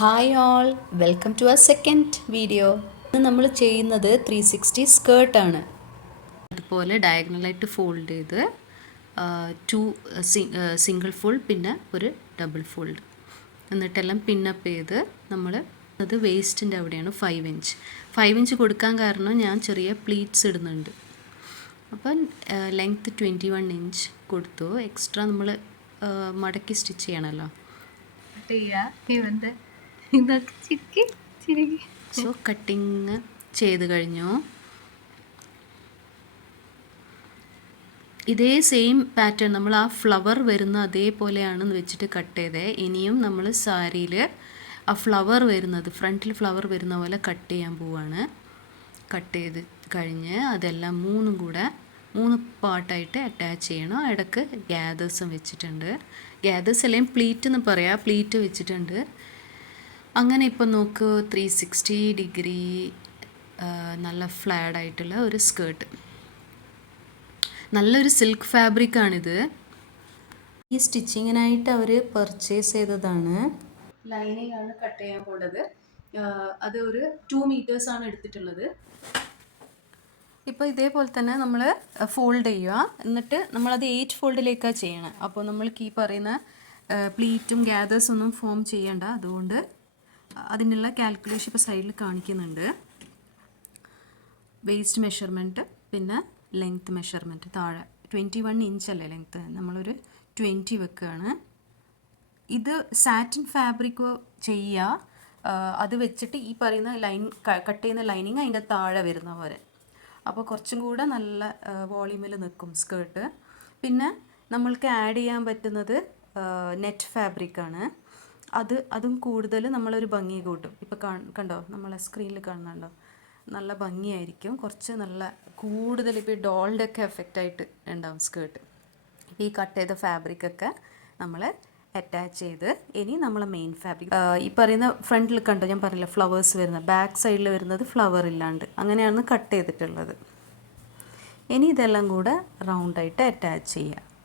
Hi all welcome to a second video ഇന്ന് നമ്മൾ ചെയ്യുന്നത് ത്രീ സിക്സ്റ്റി സ്കേർട്ടാണ് അതുപോലെ ഡയഗണലായിട്ട് ഫോൾഡ് ചെയ്ത് ടു സിംഗിൾ ഫോൾഡ് പിന്നെ ഒരു ഡബിൾ ഫോൾഡ് എന്നിട്ടെല്ലാം പിന്നപ്പ് ചെയ്ത് നമ്മൾ അത് വേസ്റ്റിന്റെ അവിടെയാണ് ഫൈവ് ഇഞ്ച് ഫൈവ് ഇഞ്ച് കൊടുക്കാൻ കാരണം ഞാൻ ചെറിയ പ്ലീറ്റ്സ് ഇടുന്നുണ്ട്. അപ്പം ലെങ്ത്ത് ട്വന്റി വൺ ഇഞ്ച് കൊടുത്തു. എക്സ്ട്രാ നമ്മൾ മടക്കി സ്റ്റിച്ച് ചെയ്യണമല്ലോ ഇവന്റെ സോ കട്ടിങ് ചെയ്ത് കഴിഞ്ഞു. ഇതേ സെയിം പാറ്റേൺ നമ്മൾ ആ ഫ്ലവർ വരുന്ന അതേപോലെയാണെന്ന് വെച്ചിട്ട് കട്ട് ചെയ്തേ. ഇനിയും നമ്മൾ സാരിയിൽ ആ ഫ്ലവർ വരുന്നത് ഫ്രണ്ടിൽ ഫ്ലവർ വരുന്ന പോലെ കട്ട് ചെയ്യാൻ പോവാണ്. കട്ട് ചെയ്ത് കഴിഞ്ഞ് അതെല്ലാം മൂന്നും കൂടെ മൂന്ന് പാർട്ടായിട്ട് അറ്റാച്ച് ചെയ്യണം. ഇടയ്ക്ക് ഗ്യാദേഴ്സും വെച്ചിട്ടുണ്ട്. ഗ്യാദേഴ്സ് അല്ലെങ്കിൽ പ്ലീറ്റ് എന്ന് പറയാം. പ്ലീറ്റ് വെച്ചിട്ടുണ്ട്. അങ്ങനെ ഇപ്പോൾ നോക്ക് ത്രീ സിക്സ്റ്റി ഡിഗ്രി നല്ല ഫ്ലാഡ് ആയിട്ടുള്ള ഒരു സ്കേർട്ട് നല്ലൊരു സിൽക്ക് ഫാബ്രിക്കാണിത് ഈ സ്റ്റിച്ചിങ്ങിനായിട്ട് അവർ പർച്ചേസ് ചെയ്തതാണ്. ലൈനിങ് ആണ് കട്ട് ചെയ്യാൻ പോണത്. അത് ഒരു ടു മീറ്റേഴ്സ് ആണ് എടുത്തിട്ടുള്ളത്. ഇപ്പോൾ ഇതേപോലെ തന്നെ നമ്മൾ ഫോൾഡ് ചെയ്യുക. എന്നിട്ട് നമ്മളത് എയ്റ്റ് ഫോൾഡിലേക്കാണ് ചെയ്യണം. അപ്പോൾ നമ്മൾക്ക് ഈ പറയുന്ന പ്ലീറ്റും ഗ്യാദേഴ്സ് ഒന്നും ഫോം ചെയ്യണ്ട. അതുകൊണ്ട് അതിനുള്ള കാൽക്കുലേഷൻ ഇപ്പോൾ സൈഡിൽ കാണിക്കുന്നുണ്ട്. വേസ്റ്റ് മെഷർമെന്റ് പിന്നെ ലെങ്ത്ത് മെഷർമെന്റ് താഴെ ട്വന്റി വൺ ഇഞ്ച് അല്ലേ ലെങ്ത്ത് നമ്മളൊരു ട്വന്റി വെക്കുകയാണ് ഇത് സാറ്റിൻ ഫാബ്രിക് ചെയ്യുക അത് വെച്ചിട്ട് ഈ പറയുന്ന ലൈൻ കട്ട് ചെയ്യുന്ന ലൈനിങ് അതിന്റെ താഴെ വരുന്ന പോലെ. അപ്പോൾ കുറച്ചും കൂടെ നല്ല വോളിയൂമിൽ നിൽക്കും സ്കേർട്ട് പിന്നെ നമ്മൾക്ക് ആഡ് ചെയ്യാൻ പറ്റുന്നത് നെറ്റ് ഫാബ്രിക്കാണ് അത് അതും കൂടുതൽ നമ്മളൊരു ഭംഗി കൂട്ടും. ഇപ്പോൾ കണ്ടോ? നമ്മളെ സ്ക്രീനിൽ കാണുന്നുണ്ടോ? നല്ല ഭംഗിയായിരിക്കും. കുറച്ച് നല്ല കൂടുതൽ ഇപ്പോൾ ഡോളിന്റെ ഒക്കെ എഫക്റ്റ് ആയിട്ട് ഉണ്ടാവും സ്കേർട്ട് ഈ കട്ട് ചെയ്ത ഫാബ്രിക്കൊക്കെ നമ്മൾ അറ്റാച്ച് ചെയ്ത് ഇനി നമ്മൾ മെയിൻ ഫാബ്രിക് ഈ പറയുന്ന ഫ്രണ്ടിൽ കണ്ടോ? ഞാൻ പറഞ്ഞില്ല ഫ്ലവേഴ്സ് വരുന്ന ബാക്ക് സൈഡിൽ വരുന്നത് ഫ്ലവർ ഇല്ലാണ്ട്. അങ്ങനെയാണ് കട്ട് ചെയ്തിട്ടുള്ളത്. ഇനി ഇതെല്ലാം കൂടെ റൗണ്ടായിട്ട് അറ്റാച്ച് ചെയ്യുക.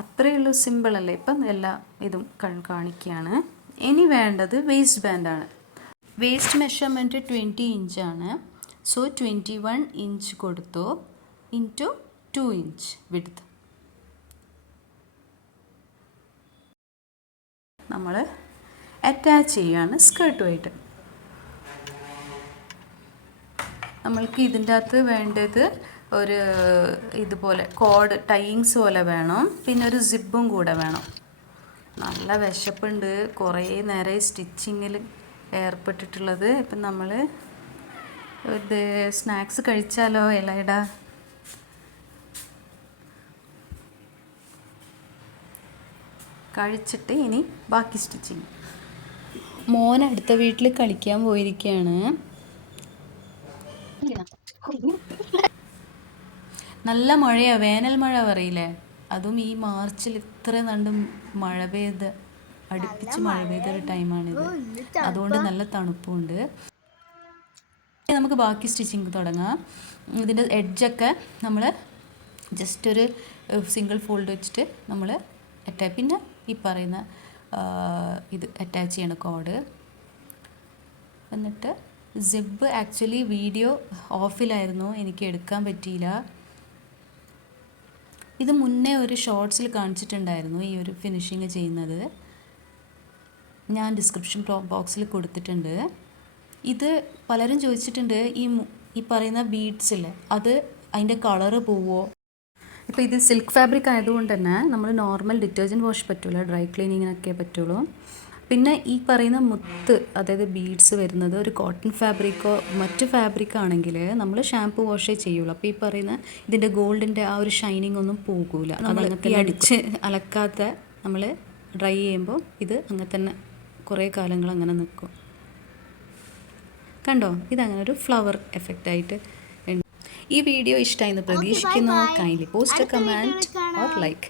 അത്രയേ ഉള്ളൂ സിമ്പിളല്ലേ ഇപ്പം എല്ലാ ഇതും കാണിക്കുകയാണ്. ഇനി വേണ്ടത് വേസ്റ്റ് ബാൻഡാണ് വേസ്റ്റ് മെഷർമെന്റ് ട്വന്റി ഇഞ്ചാണ് സോ ട്വന്റി വൺ ഇഞ്ച് കൊടുത്തു. ഇന്റു ടു ഇഞ്ച് വിടുത്ത് നമ്മൾ അറ്റാച്ച് ചെയ്യുകയാണ് സ്കേർട്ടുമായിട്ട് നമ്മൾക്ക് ഇതിന്റെ അകത്ത് വേണ്ടത് ഒരു ഇതുപോലെ കോഡ് ടൈയിങ്സ് പോലെ വേണം. പിന്നെ ഒരു സിബും കൂടെ വേണം. നല്ല വിശപ്പുണ്ട്. കുറേ നേരം സ്റ്റിച്ചിങ്ങിൽ ഏർപ്പെട്ടിട്ടുള്ളത്. ഇപ്പം നമ്മൾ ഇത് സ്നാക്സ് കഴിച്ചാലോ ഇലയിട? കഴിച്ചിട്ട് ഇനി ബാക്കി സ്റ്റിച്ചിങ്. മോൻ അടുത്ത വീട്ടിൽ കളിക്കാൻ പോയിരിക്കുകയാണ്. നല്ല മഴയാ വേനൽ മഴ പറയില്ലേ? അതും ഈ മാർച്ചിൽ ഇത്ര നണ്ട് മഴ പെയ്ത് അടുപ്പിച്ച് മഴ പെയ്ത ഒരു ടൈമാണിത് അതുകൊണ്ട് നല്ല തണുപ്പുണ്ട്. നമുക്ക് ബാക്കി സ്റ്റിച്ചിങ് തുടങ്ങാം. ഇതിന്റെ എഡ്ജൊക്കെ നമ്മൾ ജസ്റ്റ് ഒരു സിംഗിൾ ഫോൾഡ് വെച്ചിട്ട് നമ്മൾ അറ്റാ പിന്നെ ഈ പറയുന്ന ഇത് അറ്റാച്ച് ചെയ്യണ കോഡ് എന്നിട്ട് സിബ് ആക്ച്വലി വീഡിയോ ഓഫിലായിരുന്നു എനിക്ക് എടുക്കാൻ പറ്റിയില്ല. ഇത് മുന്നേ ഒരു ഷോർട്സിൽ കാണിച്ചിട്ടുണ്ടായിരുന്നു ഈ ഒരു ഫിനിഷിങ് ചെയ്യുന്നത്. ഞാൻ ഡിസ്ക്രിപ്ഷൻ ബോക്സിൽ കൊടുത്തിട്ടുണ്ട്. ഇത് പലരും ചോദിച്ചിട്ടുണ്ട് ഈ ഈ പറയുന്ന ബീഡ്സില്ലേ അത് അതിന്റെ കളറ് പോവോ? ഇപ്പോൾ ഇത് സിൽക്ക് ഫാബ്രിക് ആയതുകൊണ്ട് തന്നെ നമ്മൾ നോർമൽ ഡിറ്റർജന്റ് വാഷ് പറ്റുള്ളൂ ഡ്രൈ ക്ലീനിങ്ങിനൊക്കെ പറ്റുള്ളൂ. പിന്നെ ഈ പറയുന്ന മുത്ത് അതായത് ബീഡ്സ് വരുന്നത് ഒരു കോട്ടൺ ഫാബ്രിക്കോ മറ്റ് ഫാബ്രിക് ആണെങ്കിൽ നമ്മൾ ഷാംപൂ വാഷേ ചെയ്യുള്ളൂ. അപ്പോൾ ഈ പറയുന്ന ഇതിന്റെ ഗോൾഡിന്റെ ആ ഒരു ഷൈനിങ് ഒന്നും പോകൂല. നമ്മൾ അടിച്ച് അലക്കാത്ത നമ്മൾ ഡ്രൈ ചെയ്യുമ്പോൾ ഇത് അങ്ങനെ തന്നെ കുറേ കാലങ്ങൾ അങ്ങനെ നിൽക്കും കണ്ടോ? ഇതങ്ങനെ ഒരു ഫ്ലവർ എഫക്റ്റ് ആയിട്ട് ഈ വീഡിയോ ഇഷ്ടമായി എന്ന് പ്രതീക്ഷിക്കുന്നു. Kindly post comment or like